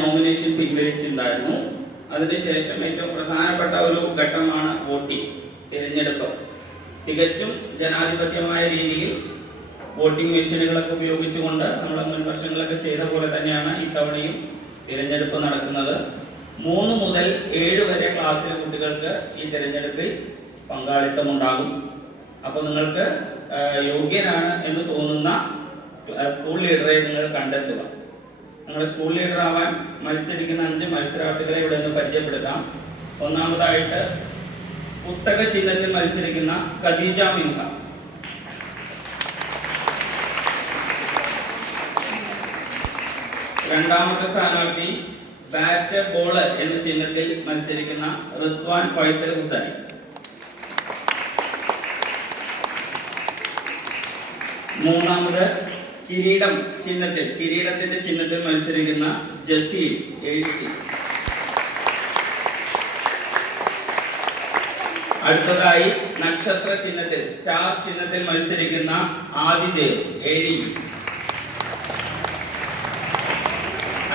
Nomination പിൻവലിച്ചിട്ടുണ്ടായിരുന്നു. അതിനുശേഷം ഏറ്റവും പ്രധാനപ്പെട്ട ഒരു ഘട്ടമാണ് വോട്ടിംഗ്, തിരഞ്ഞെടുപ്പ്. തികച്ചും ജനാധിപത്യമായ രീതിയിൽ വോട്ടിംഗ് മെഷീനുകളൊക്കെ ഉപയോഗിച്ചുകൊണ്ട് നമ്മൾ മുൻ വർഷങ്ങളൊക്കെ ചെയ്ത പോലെ തന്നെയാണ് ഇത്തവണയും തിരഞ്ഞെടുപ്പ് നടക്കുന്നത്. 3 മുതൽ 7 വരെ ക്ലാസ്സിലെ കുട്ടികൾക്ക് ഈ തിരഞ്ഞെടുപ്പിൽ പങ്കാളിത്തമുണ്ടാകും. അപ്പോൾ നിങ്ങൾക്ക് യോഗ്യനാണ് എന്ന് തോന്നുന്ന സ്കൂൾ ലീഡറെ നിങ്ങൾ കണ്ടെത്തുക. നിങ്ങളുടെ സ്കൂൾ ലീഡർ ആവാൻ മത്സരിക്കുന്ന 5 മത്സരാർത്ഥികളെ ഇവിടെ നിന്ന് പരിചയപ്പെടുത്താം. ഒന്നാമതായിട്ട് പുസ്തക ചിഹ്നത്തിൽ മത്സരിക്കുന്ന ഖദീജ മിൻഹ. രണ്ടാമത്തെ സ്ഥാനാർത്ഥി ബാറ്റ് ബോളർ എന്ന ചിഹ്നത്തിൽ മത്സരിക്കുന്ന റിസ്വാൻ ഫൈസൽ ഹുസൈൻ. മൂന്നാമത് കിരീടത്തിന്റെ ചിഹ്നത്തിൽ മത്സരിക്കുന്ന ജസീൽ എഴുസി. അടുത്തതായി നക്ഷത്ര ചിഹ്നത്തിൽ സ്റ്റാർ ചിഹ്നത്തിൽ മത്സരിക്കുന്ന ആദിദേവ് ഏഴി.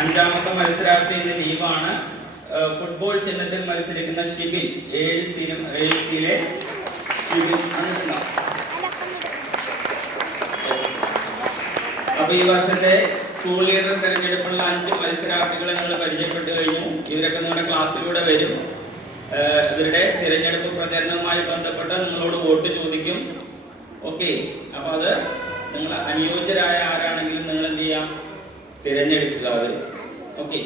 5ാമത്തെ മത്സരാർത്ഥി ഇന്ന് ലീവാണ്. ഫുട്ബോൾ ചിഹ്നത്തിൽ മത്സരിക്കുന്ന ഷിബിൻ ഏഴിയിലെ ഷിബിൻ. അപ്പൊ ഈ വർഷത്തെ സ്കൂൾ ലീഡർ തെരഞ്ഞെടുപ്പുള്ള 5 മത്സരാർത്ഥികളെ നിങ്ങൾ പരിചയപ്പെട്ടു കഴിഞ്ഞു. ഇവരൊക്കെ നിങ്ങളുടെ ക്ലാസ്സിലൂടെ വരും. ഇവരുടെ തിരഞ്ഞെടുപ്പ് പ്രചരണവുമായി ബന്ധപ്പെട്ട് നിങ്ങളോട് വോട്ട് ചോദിക്കും. ഓക്കെ, അപ്പൊ അത് നിങ്ങൾ അനുയോജ്യരായ ആരാണെങ്കിലും നിങ്ങൾ എന്ത് ചെയ്യാം, തിരഞ്ഞെടുക്കുക അവർ. ഓക്കെ.